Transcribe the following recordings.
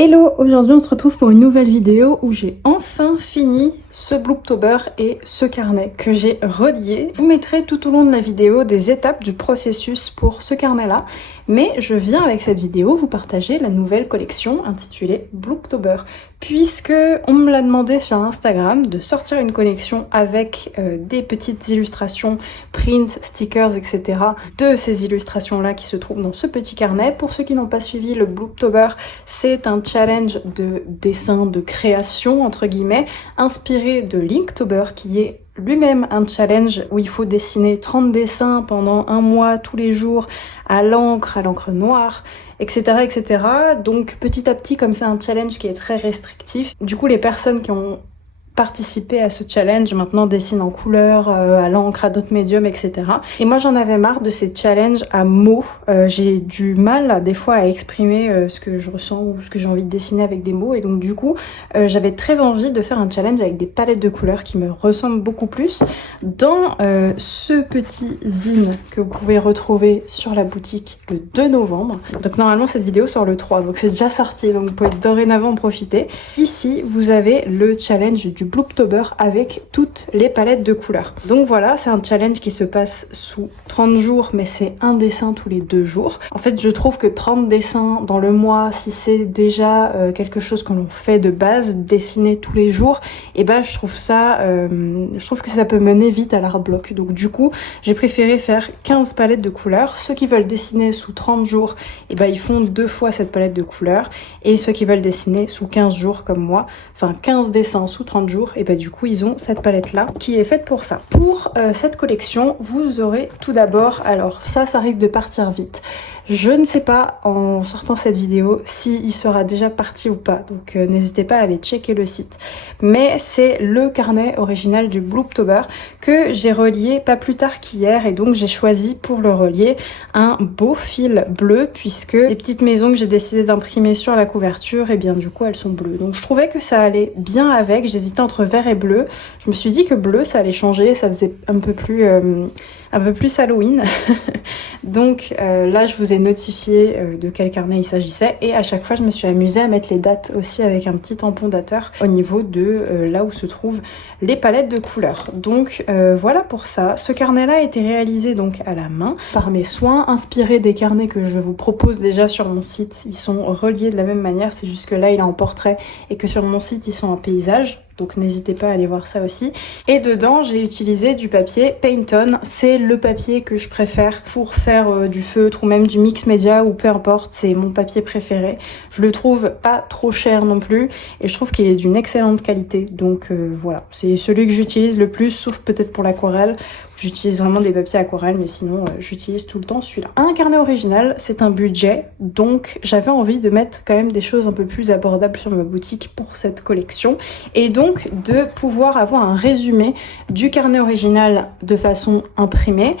Hello, aujourd'hui on se retrouve pour une nouvelle vidéo où j'ai enfin fini ce Blooptober et ce carnet que j'ai relié. Je vous mettrai tout au long de la vidéo des étapes du processus pour ce carnet là, mais je viens avec cette vidéo vous partager la nouvelle collection intitulée Blooptober, puisque on me l'a demandé sur Instagram de sortir une collection avec des petites illustrations, prints, stickers, etc. de ces illustrations là qui se trouvent dans ce petit carnet. Pour ceux qui n'ont pas suivi, le Blooptober, c'est un challenge de dessin, de création entre guillemets, inspiré de Linktober, qui est lui-même un challenge où il faut dessiner 30 dessins pendant un mois tous les jours à l'encre noire, etc., etc. Donc petit à petit, comme c'est un challenge qui est très restrictif, du coup les personnes qui ont participer à ce challenge maintenant dessinent en couleur, à l'encre, à d'autres médiums, etc. Et moi j'en avais marre de ces challenges à mots. J'ai du mal des fois à exprimer ce que je ressens ou ce que j'ai envie de dessiner avec des mots, et donc du coup j'avais très envie de faire un challenge avec des palettes de couleurs qui me ressemblent beaucoup plus. Dans ce petit zine que vous pouvez retrouver sur la boutique le 2 novembre, donc normalement cette vidéo sort le 3, donc c'est déjà sorti, donc vous pouvez dorénavant en profiter. Ici vous avez le challenge du Blooptober avec toutes les palettes de couleurs. Donc voilà, c'est un challenge qui se passe sous 30 jours, mais c'est un dessin tous les 2 jours. En fait, je trouve que 30 dessins dans le mois, si c'est déjà quelque chose que l'on fait de base, dessiner tous les jours, et ben je trouve que ça peut mener vite à l'art bloc. Donc du coup, j'ai préféré faire 15 palettes de couleurs. Ceux qui veulent dessiner sous 30 jours, et ben ils font 2 fois cette palette de couleurs, et ceux qui veulent dessiner sous 15 jours comme moi, enfin 15 dessins sous 30 jours, et bah du coup ils ont cette palette là qui est faite pour ça. Pour cette collection, vous aurez tout d'abord, alors ça risque de partir vite. Je ne sais pas en sortant cette vidéo s'il sera déjà parti ou pas, donc n'hésitez pas à aller checker le site. Mais c'est le carnet original du Blooptober que j'ai relié pas plus tard qu'hier, et donc j'ai choisi pour le relier un beau fil bleu, puisque les petites maisons que j'ai décidé d'imprimer sur la couverture, et bien du coup elles sont bleues. Donc je trouvais que ça allait bien avec, j'hésitais entre vert et bleu. Je me suis dit que bleu ça allait changer, ça faisait un peu plus Halloween. Donc là je vous ai notifié de quel carnet il s'agissait, et à chaque fois je me suis amusée à mettre les dates aussi avec un petit tampon dateur au niveau de là où se trouvent les palettes de couleurs. Donc voilà pour ça. Ce carnet là a été réalisé donc à la main par mes soins, inspiré des carnets que je vous propose déjà sur mon site. Ils sont reliés de la même manière, c'est juste que là il est en portrait et que sur mon site ils sont en paysage. Donc n'hésitez pas à aller voir ça aussi. Et dedans, j'ai utilisé du papier Painton. C'est le papier que je préfère pour faire du feutre ou même du mix média, ou peu importe, c'est mon papier préféré. Je le trouve pas trop cher non plus, et je trouve qu'il est d'une excellente qualité. Donc voilà, c'est celui que j'utilise le plus, sauf peut-être pour l'aquarelle. J'utilise vraiment des papiers aquarelles, mais sinon j'utilise tout le temps celui-là. Un carnet original, c'est un budget, donc j'avais envie de mettre quand même des choses un peu plus abordables sur ma boutique pour cette collection, et donc de pouvoir avoir un résumé du carnet original de façon imprimée,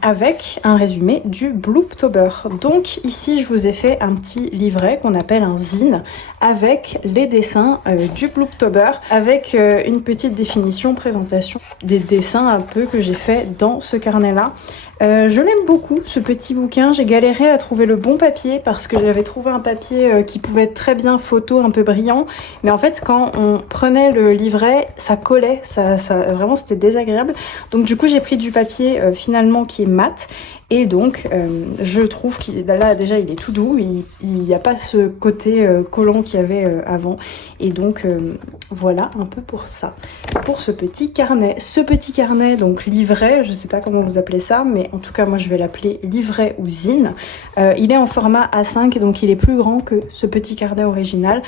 avec un résumé du Blooptober. Donc ici je vous ai fait un petit livret qu'on appelle un zine, avec les dessins du Blooptober, avec une petite définition, présentation des dessins un peu que j'ai fait dans ce carnet là. Je l'aime beaucoup ce petit bouquin. J'ai galéré à trouver le bon papier parce que j'avais trouvé un papier qui pouvait être très bien photo, un peu brillant, mais en fait quand on prenait le livret ça collait, ça vraiment c'était désagréable. Donc du coup j'ai pris du papier finalement qui est mat, et donc je trouve qu'il là déjà il est tout doux, il n'y a pas ce côté collant qu'il y avait avant, et donc voilà un peu pour ça, pour ce petit carnet. Ce petit carnet donc livret, je sais pas comment vous appelez ça, mais en tout cas moi je vais l'appeler livret ou zine. Il est en format A5, donc il est plus grand que ce petit carnet original.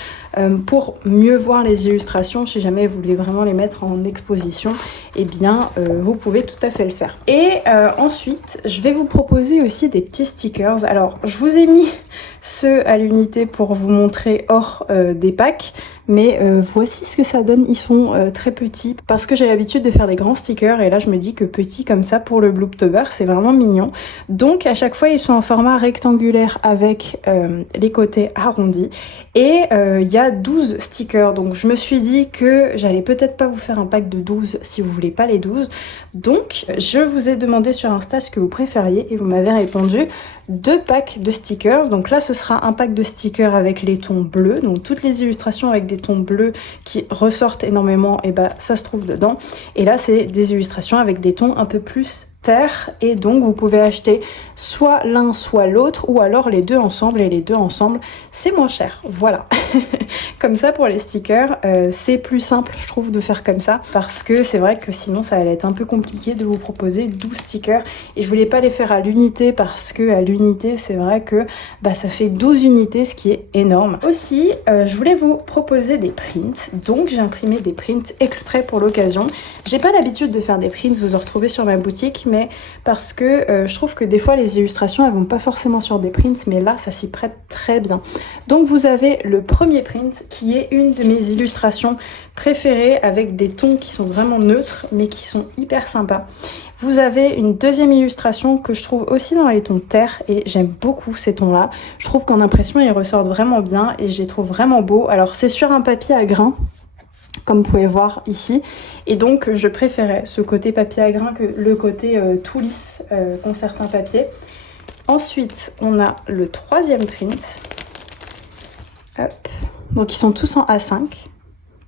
Pour mieux voir les illustrations, si jamais vous voulez vraiment les mettre en exposition, eh bien vous pouvez tout à fait le faire. Et ensuite je vais vous proposer aussi des petits stickers. Alors je vous ai mis ceux à l'unité pour vous montrer hors des packs, mais voici ce que ça donne. Ils sont très petits parce que j'ai l'habitude de faire des grands stickers, et là je me dis que petit comme ça pour le Blooptober c'est vraiment mignon. Donc à chaque fois ils sont en format rectangulaire avec les côtés arrondis, et il y a 12 stickers, donc je me suis dit que j'allais peut-être pas vous faire un pack de 12 si vous voulez pas les 12. Donc je vous ai demandé sur Insta ce que vous préfériez, et vous m'avez répondu 2 packs de stickers. Donc là ce sera un pack de stickers avec les tons bleus, donc toutes les illustrations avec des tons bleus qui ressortent énormément, et bah ça se trouve dedans. Et là c'est des illustrations avec des tons un peu plus terre, et donc vous pouvez acheter soit l'un soit l'autre, ou alors les deux ensemble, et les deux ensemble c'est moins cher, voilà. Comme ça pour les stickers, c'est plus simple je trouve de faire comme ça, parce que c'est vrai que sinon ça allait être un peu compliqué de vous proposer 12 stickers, et je voulais pas les faire à l'unité, parce que à l'unité c'est vrai que bah, ça fait 12 unités, ce qui est énorme. Aussi je voulais vous proposer des prints, donc j'ai imprimé des prints exprès pour l'occasion. J'ai pas l'habitude de faire des prints, vous en retrouvez sur ma boutique, mais parce que je trouve que des fois les illustrations elles vont pas forcément sur des prints, mais là ça s'y prête très bien. Donc vous avez le premier print qui est une de mes illustrations préférées, avec des tons qui sont vraiment neutres mais qui sont hyper sympas. Vous avez une deuxième illustration que je trouve aussi dans les tons terre, et j'aime beaucoup ces tons là. Je trouve qu'en impression ils ressortent vraiment bien et je les trouve vraiment beaux. Alors c'est sur un papier à grains, comme vous pouvez voir ici, et donc je préférais ce côté papier à grains que le côté tout lisse qu'ont certains papiers. Ensuite on a le troisième print. Hop. Donc ils sont tous en A5,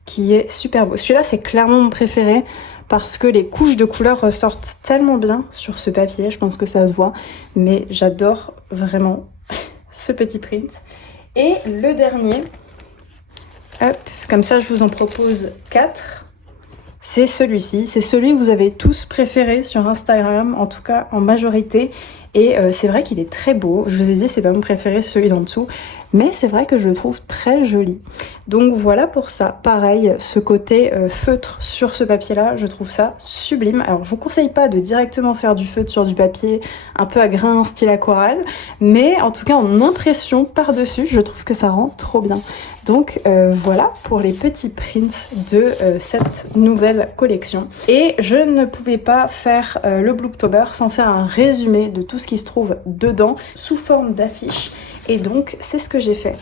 qui est super beau. Celui-là c'est clairement mon préféré, parce que les couches de couleurs ressortent tellement bien sur ce papier, je pense que ça se voit, mais j'adore vraiment ce petit print. Et le dernier, hop, comme ça je vous en propose 4. C'est celui-ci, c'est celui que vous avez tous préféré sur Instagram, en tout cas en majorité. Et c'est vrai qu'il est très beau. Je vous ai dit, c'est pas mon préféré, celui d'en dessous, mais c'est vrai que je le trouve très joli. Donc voilà pour ça. Pareil, ce côté feutre sur ce papier-là, je trouve ça sublime. Alors je vous conseille pas de directement faire du feutre sur du papier un peu à grains, style aquarelle, mais en tout cas en impression par-dessus, je trouve que ça rend trop bien. Donc voilà pour les petits prints de cette nouvelle collection. Et je ne pouvais pas faire le Blooptober sans faire un résumé de tout ce qui se trouve dedans sous forme d'affiche. Et donc c'est ce que j'ai fait.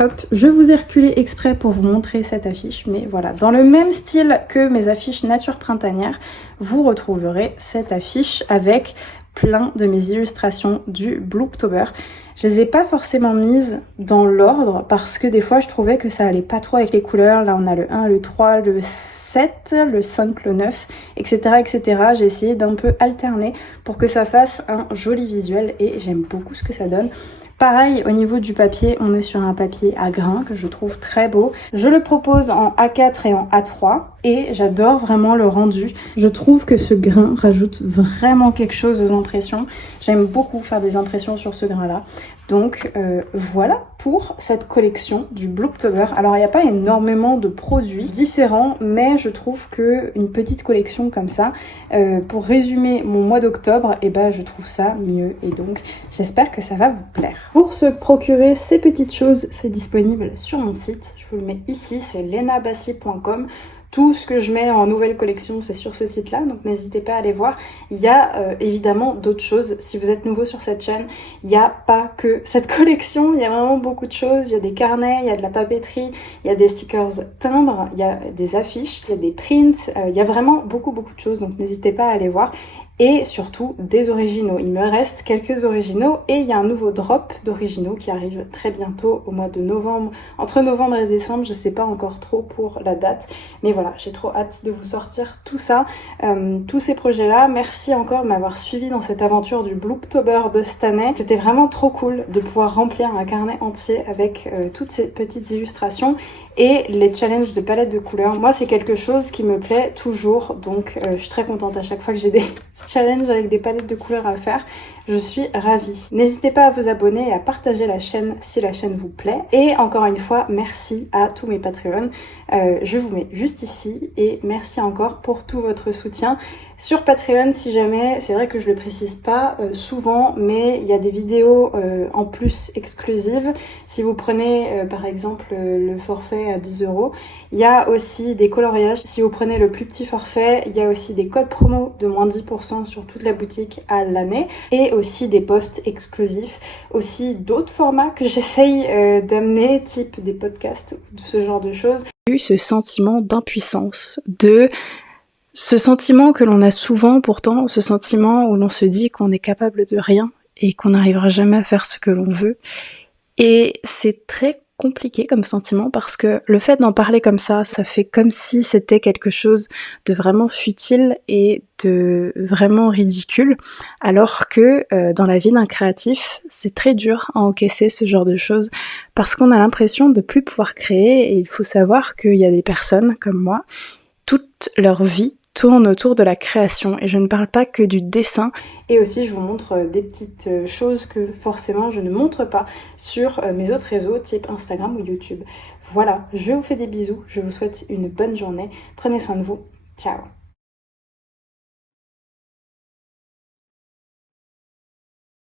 Hop, je vous ai reculé exprès pour vous montrer cette affiche, mais voilà, dans le même style que mes affiches nature printanière, vous retrouverez cette affiche avec plein de mes illustrations du Blooptober. Je les ai pas forcément mises dans l'ordre, parce que des fois je trouvais que ça allait pas trop avec les couleurs. Là on a le 1, le 3, le 7, le 5, le 9, etc. etc. J'ai essayé d'un peu alterner pour que ça fasse un joli visuel, et j'aime beaucoup ce que ça donne. Pareil, au niveau du papier, on est sur un papier à grains que je trouve très beau. Je le propose en A4 et en A3, et j'adore vraiment le rendu. Je trouve que ce grain rajoute vraiment quelque chose aux impressions. J'aime beaucoup faire des impressions sur ce grain-là. Donc voilà pour cette collection du Blooptober. Alors il n'y a pas énormément de produits différents, mais je trouve qu'une petite collection comme ça, pour résumer mon mois d'octobre, et ben je trouve ça mieux, et donc j'espère que ça va vous plaire. Pour se procurer ces petites choses, c'est disponible sur mon site. Je vous le mets ici, c'est lenabassi.com. Tout ce que je mets en nouvelle collection, c'est sur ce site-là, donc n'hésitez pas à aller voir. Il y a évidemment d'autres choses. Si vous êtes nouveau sur cette chaîne, il n'y a pas que cette collection, il y a vraiment beaucoup de choses. Il y a des carnets, il y a de la papeterie, il y a des stickers timbres, il y a des affiches, il y a des prints, il y a vraiment beaucoup de choses, donc n'hésitez pas à aller voir. Et surtout des originaux. Il me reste quelques originaux, et il y a un nouveau drop d'originaux qui arrive très bientôt au mois de novembre, entre novembre et décembre, je sais pas encore trop pour la date, mais voilà, j'ai trop hâte de vous sortir tout ça, tous ces projets là. Merci encore de m'avoir suivi dans cette aventure du Blooptober de cette année. C'était vraiment trop cool de pouvoir remplir un carnet entier avec toutes ces petites illustrations et les challenges de palette de couleurs. Moi c'est quelque chose qui me plaît toujours, donc je suis très contente à chaque fois que j'ai des challenges avec des palettes de couleurs à faire. Je suis ravie. N'hésitez pas à vous abonner et à partager la chaîne si la chaîne vous plaît. Et encore une fois, merci à tous mes Patreons. Je vous mets juste ici, et merci encore pour tout votre soutien. Sur Patreon, si jamais, c'est vrai que je le précise pas souvent, mais il y a des vidéos en plus exclusives. Si vous prenez par exemple le forfait à 10 €, il y a aussi des coloriages. Si vous prenez le plus petit forfait, il y a aussi des codes promo de moins 10% sur toute la boutique à l'année, et aussi des posts exclusifs, aussi d'autres formats que j'essaye d'amener, type des podcasts ou ce genre de choses. J'ai eu ce sentiment d'impuissance, ce sentiment que l'on a souvent pourtant, ce sentiment où l'on se dit qu'on est capable de rien et qu'on n'arrivera jamais à faire ce que l'on veut. Et c'est très compliqué comme sentiment parce que le fait d'en parler comme ça fait comme si c'était quelque chose de vraiment futile et de vraiment ridicule, alors que dans la vie d'un créatif, c'est très dur à encaisser ce genre de choses parce qu'on a l'impression de plus pouvoir créer et il faut savoir qu'il y a des personnes comme moi, toute leur vie tourne autour de la création et je ne parle pas que du dessin. Et aussi je vous montre des petites choses que forcément je ne montre pas sur mes autres réseaux type Instagram ou YouTube. Voilà, je vous fais des bisous, je vous souhaite une bonne journée, prenez soin de vous, ciao.